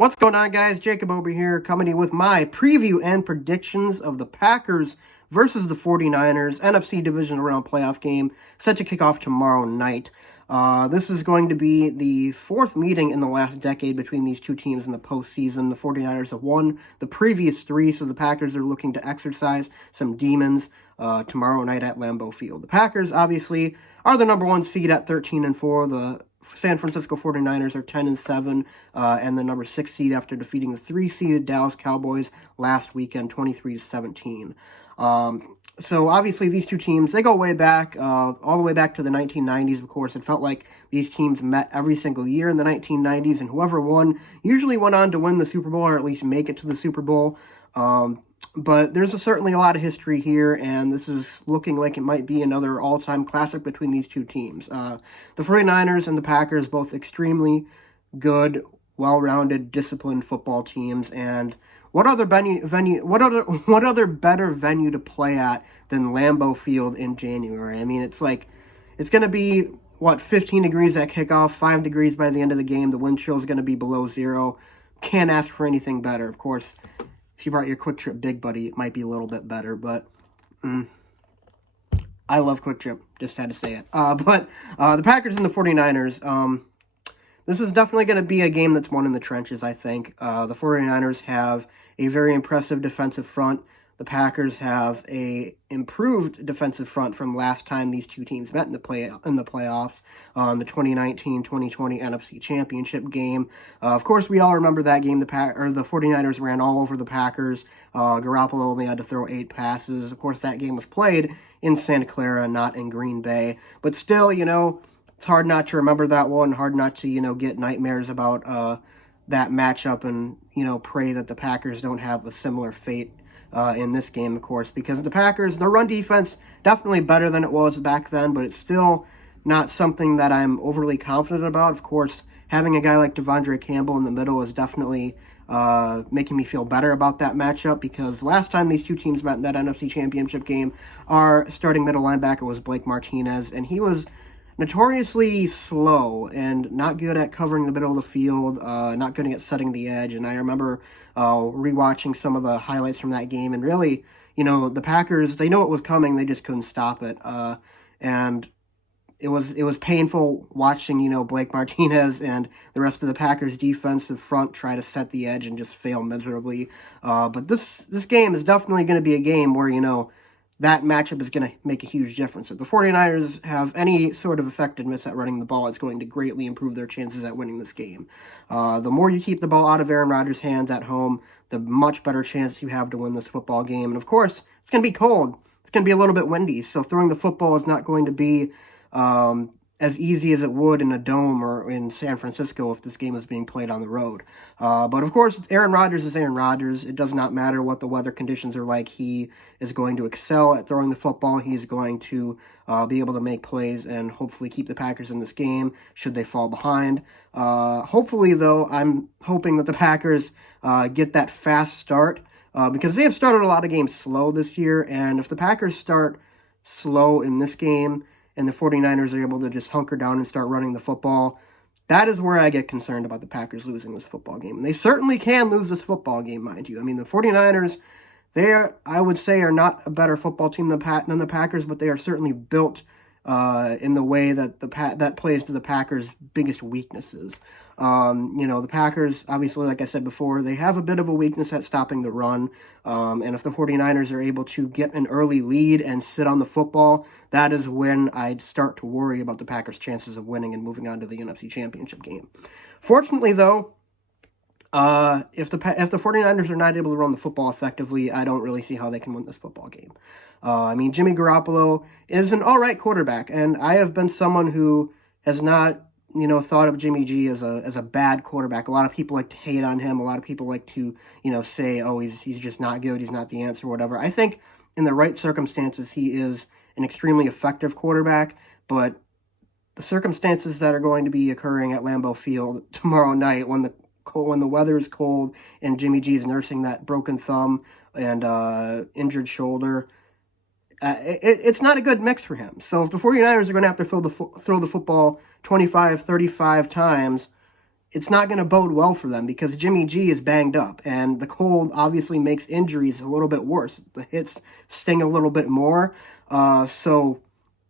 What's going on, guys? Jacob over here, coming to you with my preview and predictions of the Packers versus the 49ers NFC Divisional Round playoff game set to kick off tomorrow night. This is going to be the fourth meeting in the last decade between these two teams in the postseason. The 49ers have won the previous three, so the Packers are looking to exercise some demons tomorrow night at Lambeau Field. The Packers, obviously, are the number one seed at 13-4. The San Francisco 49ers are 10-7, and the number 6 seed after defeating the 3-seeded Dallas Cowboys last weekend, 23-17. So obviously these two teams, they go way back, all the way back to the 1990s, of course. It felt like these teams met every single year in the 1990s, and whoever won usually went on to win the Super Bowl, or at least make it to the Super Bowl. But there's certainly a lot of history here, and this is looking like it might be another all-time classic between these two teams. The 49ers and the Packers, both extremely good, well-rounded, disciplined football teams, and what other better venue to play at than Lambeau Field in January? I mean, it's going to be, 15 degrees at kickoff, 5 degrees by the end of the game. The wind chill is going to be below zero. Can't ask for anything better. Of course, if you brought your Quick Trip Big Buddy, it might be a little bit better, but I love Quick Trip. Just had to say it. But the Packers and the 49ers, this is definitely going to be a game that's won in the trenches, I think. The 49ers have a very impressive defensive front. The Packers have a improved defensive front from last time these two teams met in the playoffs, the 2019-2020 NFC Championship game. Of course, we all remember that game. The 49ers ran all over the Packers. Garoppolo only had to throw 8 passes. Of course, that game was played in Santa Clara, not in Green Bay. But still, it's hard not to remember that one, hard not to, get nightmares about that matchup and, pray that the Packers don't have a similar fate in this game, of course, because the Packers, their run defense, definitely better than it was back then, but it's still not something that I'm overly confident about. Of course, having a guy like Devondre Campbell in the middle is definitely making me feel better about that matchup, because last time these two teams met in that NFC Championship game, our starting middle linebacker was Blake Martinez, and he was notoriously slow and not good at covering the middle of the field, not good at setting the edge. And I remember rewatching some of the highlights from that game, and really, the Packers, they know it was coming, they just couldn't stop it. And it was painful watching, Blake Martinez and the rest of the Packers defensive front try to set the edge and just fail miserably. But this game is definitely going to be a game where, that matchup is going to make a huge difference. If the 49ers have any sort of effectiveness at running the ball, it's going to greatly improve their chances at winning this game. The more you keep the ball out of Aaron Rodgers' hands at home, the much better chance you have to win this football game. And of course, it's going to be cold. It's going to be a little bit windy, so throwing the football is not going to be as easy as it would in a dome or in San Francisco if this game is being played on the road. But of course, Aaron Rodgers is Aaron Rodgers. It does not matter what the weather conditions are like. He is going to excel at throwing the football. He's going to be able to make plays and hopefully keep the Packers in this game should they fall behind. Hopefully, though, I'm hoping that the Packers get that fast start because they have started a lot of games slow this year, and if the Packers start slow in this game, and the 49ers are able to just hunker down and start running the football, that is where I get concerned about the Packers losing this football game. And they certainly can lose this football game, mind you. I mean, the 49ers, I would say, are not a better football team than the Packers, but they are certainly built in the way that that plays to the Packers' biggest weaknesses. The Packers, obviously, like I said before, they have a bit of a weakness at stopping the run. And if the 49ers are able to get an early lead and sit on the football, that is when I'd start to worry about the Packers' chances of winning and moving on to the NFC Championship game. Fortunately, though, if the 49ers are not able to run the football effectively, I don't really see how they can win this football game. Jimmy Garoppolo is an all right quarterback, and I have been someone who has not, thought of Jimmy G as a bad quarterback. A lot of people like to hate on him. A lot of people like to, say, oh, he's just not good. He's not the answer, whatever. I think in the right circumstances, he is an extremely effective quarterback, but the circumstances that are going to be occurring at Lambeau Field tomorrow night when the weather is cold and Jimmy G is nursing that broken thumb and injured shoulder, it's not a good mix for him. So if the 49ers are going to have to throw the football 25, 35 times, it's not going to bode well for them because Jimmy G is banged up, and the cold obviously makes injuries a little bit worse. The hits sting a little bit more. So,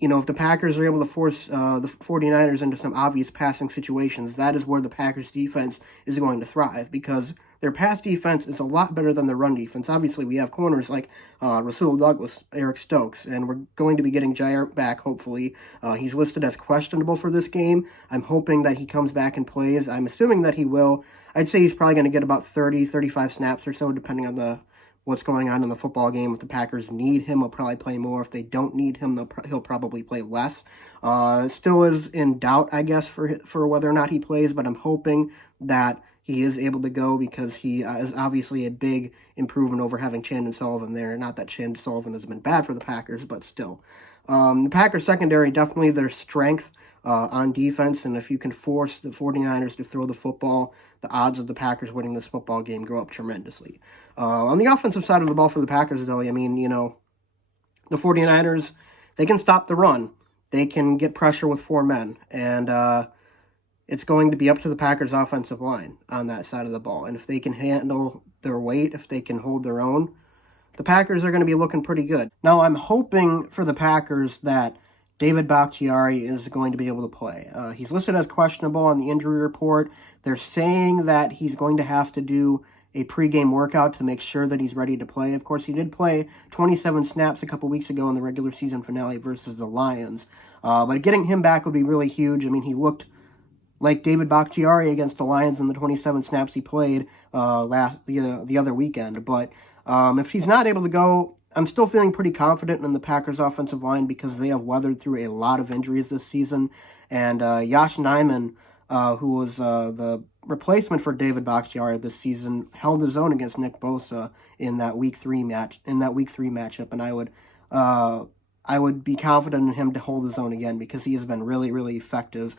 if the Packers are able to force the 49ers into some obvious passing situations, that is where the Packers defense is going to thrive because their pass defense is a lot better than their run defense. Obviously, we have corners like Rasul Douglas, Eric Stokes, and we're going to be getting Jair back, hopefully. He's listed as questionable for this game. I'm hoping that he comes back and plays. I'm assuming that he will. I'd say he's probably going to get about 30, 35 snaps or so, depending on what's going on in the football game. If the Packers need him, he'll probably play more. If they don't need him, he'll probably play less. Still is in doubt, I guess, for whether or not he plays, but I'm hoping that he is able to go because he is obviously a big improvement over having Chandon Sullivan there. Not that Chandon Sullivan has been bad for the Packers, but still. The Packers secondary, definitely their strength on defense, and if you can force the 49ers to throw the football, the odds of the Packers winning this football game go up tremendously. On the offensive side of the ball for the Packers, though, I mean, the 49ers, they can stop the run. They can get pressure with 4 men, and it's going to be up to the Packers' offensive line on that side of the ball. And if they can handle their weight, if they can hold their own, the Packers are going to be looking pretty good. Now, I'm hoping for the Packers that David Bakhtiari is going to be able to play. He's listed as questionable on the injury report. They're saying that he's going to have to do a pregame workout to make sure that he's ready to play. Of course, he did play 27 snaps a couple weeks ago in the regular season finale versus the Lions. But getting him back would be really huge. I mean, he looked like David Bakhtiari against the Lions in the 27 snaps he played the other weekend. But if he's not able to go, I'm still feeling pretty confident in the Packers' offensive line because they have weathered through a lot of injuries this season. And Yosh Nijman, who was the replacement for David Bakhtiari this season, held his own against Nick Bosa in that Week 3 matchup, and I would be confident in him to hold his own again because he has been really, really effective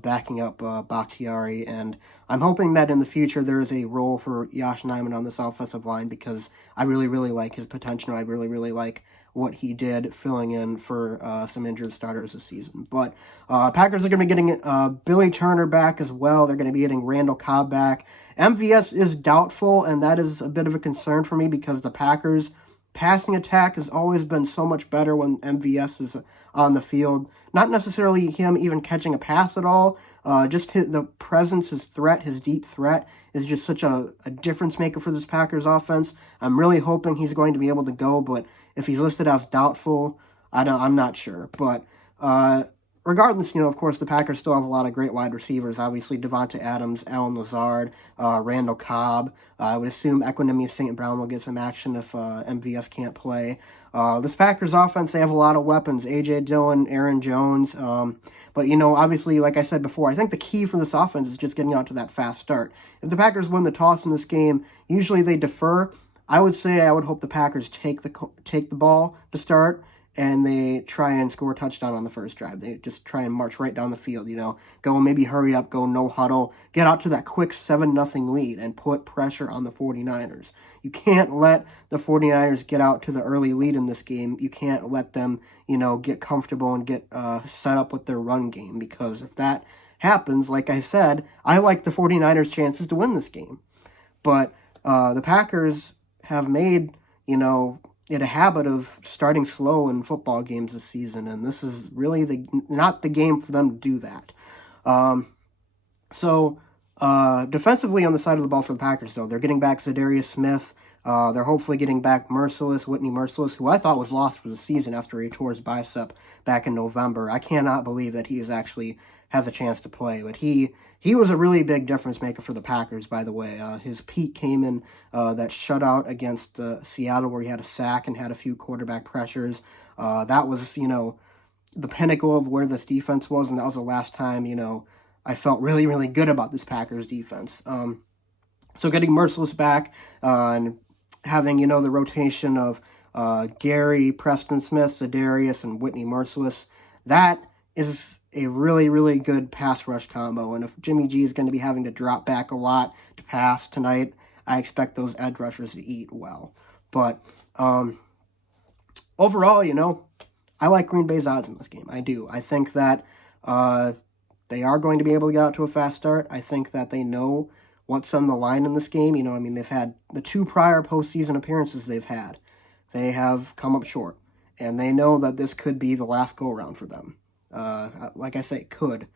backing up Bakhtiari, and I'm hoping that in the future there is a role for Yosh Nijman on this offensive line because I really, really like his potential. I really, really like what he did filling in for some injured starters this season. But Packers are going to be getting Billy Turner back as well. They're going to be getting Randall Cobb back. MVS is doubtful, and that is a bit of a concern for me because the Packers' passing attack has always been so much better when MVS is on the field. Not necessarily him even catching a pass at all. Just the presence, his threat, his deep threat is just such a difference maker for this Packers offense. I'm really hoping he's going to be able to go, but if he's listed as doubtful, I'm not sure. But regardless, of course, the Packers still have a lot of great wide receivers. Obviously, Devonta Adams, Allen Lazard, Randall Cobb. I would assume Equanimeous St. Brown will get some action if MVS can't play. This Packers offense, they have a lot of weapons. A.J. Dillon, Aaron Jones. But, obviously, like I said before, I think the key for this offense is just getting out to that fast start. If the Packers win the toss in this game, usually they defer. I would hope the Packers take the ball to start, and they try and score a touchdown on the first drive. They just try and march right down the field, go maybe hurry up, go no huddle, get out to that quick 7-0 lead and put pressure on the 49ers. You can't let the 49ers get out to the early lead in this game. You can't let them, get comfortable and get set up with their run game because if that happens, like I said, I like the 49ers' chances to win this game. But the Packers have made, it a habit of starting slow in football games this season, and this is really not the game for them to do that. Defensively on the side of the ball for the Packers, though, they're getting back Zadarius Smith. They're hopefully getting back Whitney Merciless, who I thought was lost for the season after he tore his bicep back in November. I cannot believe that he has a chance to play, but he was a really big difference maker for the Packers, by the way. His peak came in that shutout against Seattle where he had a sack and had a few quarterback pressures. That was, the pinnacle of where this defense was, and that was the last time, I felt really, really good about this Packers defense. So getting Merciless back and having, the rotation of Gary, Preston Smith, Zadarius, and Whitney Merciless, that is a really, really good pass rush combo. And if Jimmy G is going to be having to drop back a lot to pass tonight, I expect those edge rushers to eat well. But overall, I like Green Bay's odds in this game. I do. I think that they are going to be able to get out to a fast start. I think that they know what's on the line in this game. You know, I mean, they've had the 2 prior postseason appearances they've had. They have come up short, and they know that this could be the last go-around for them. Like I say, could.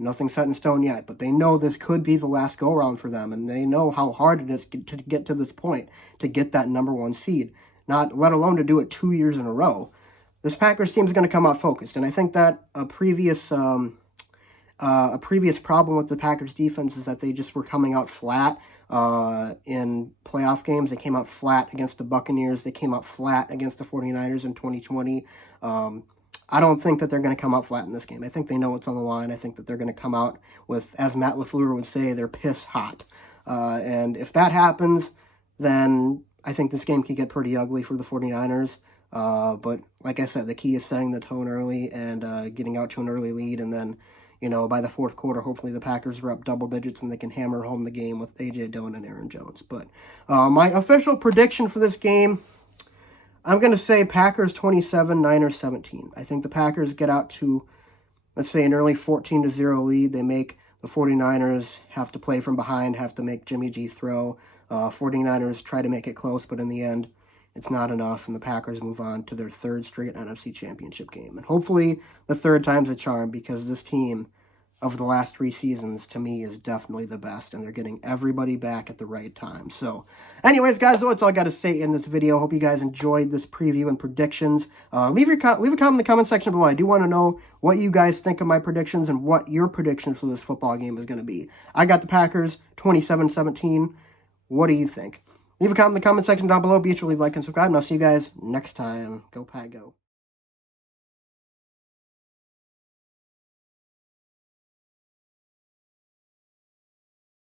Nothing set in stone yet, but they know this could be the last go-around for them, and they know how hard it is to get to this point, to get that #1 seed, not let alone to do it 2 years in a row. This Packers team is going to come out focused, and I think that a previous problem with the Packers defense is that they just were coming out flat in playoff games. They came out flat against the Buccaneers. They came out flat against the 49ers in 2020. I don't think that they're going to come out flat in this game. I think they know what's on the line. I think that they're going to come out with, as Matt LaFleur would say, they're piss hot. And if that happens, then I think this game could get pretty ugly for the 49ers. But like I said, the key is setting the tone early and getting out to an early lead. And then, you know, by the fourth quarter, hopefully the Packers are up double digits and they can hammer home the game with A.J. Dillon and Aaron Jones. But my official prediction for this game, I'm going to say Packers 27, Niners 17. I think the Packers get out to, let's say, an early 14-0 lead. They make the 49ers have to play from behind, have to make Jimmy G throw. 49ers try to make it close, but in the end, it's not enough, and the Packers move on to their 3rd straight NFC Championship game. And hopefully the 3rd time's a charm, because this team, of the last 3 seasons, to me, is definitely the best, and they're getting everybody back at the right time. So, anyways, guys, that's all I got to say in this video. Hope you guys enjoyed this preview and predictions. Leave a comment in the comment section below. I do want to know what you guys think of my predictions and what your prediction for this football game is going to be. I got the Packers 27-17. What do you think? Leave a comment in the comment section down below. Be sure to leave a like and subscribe, and I'll see you guys next time. Go Pack, go.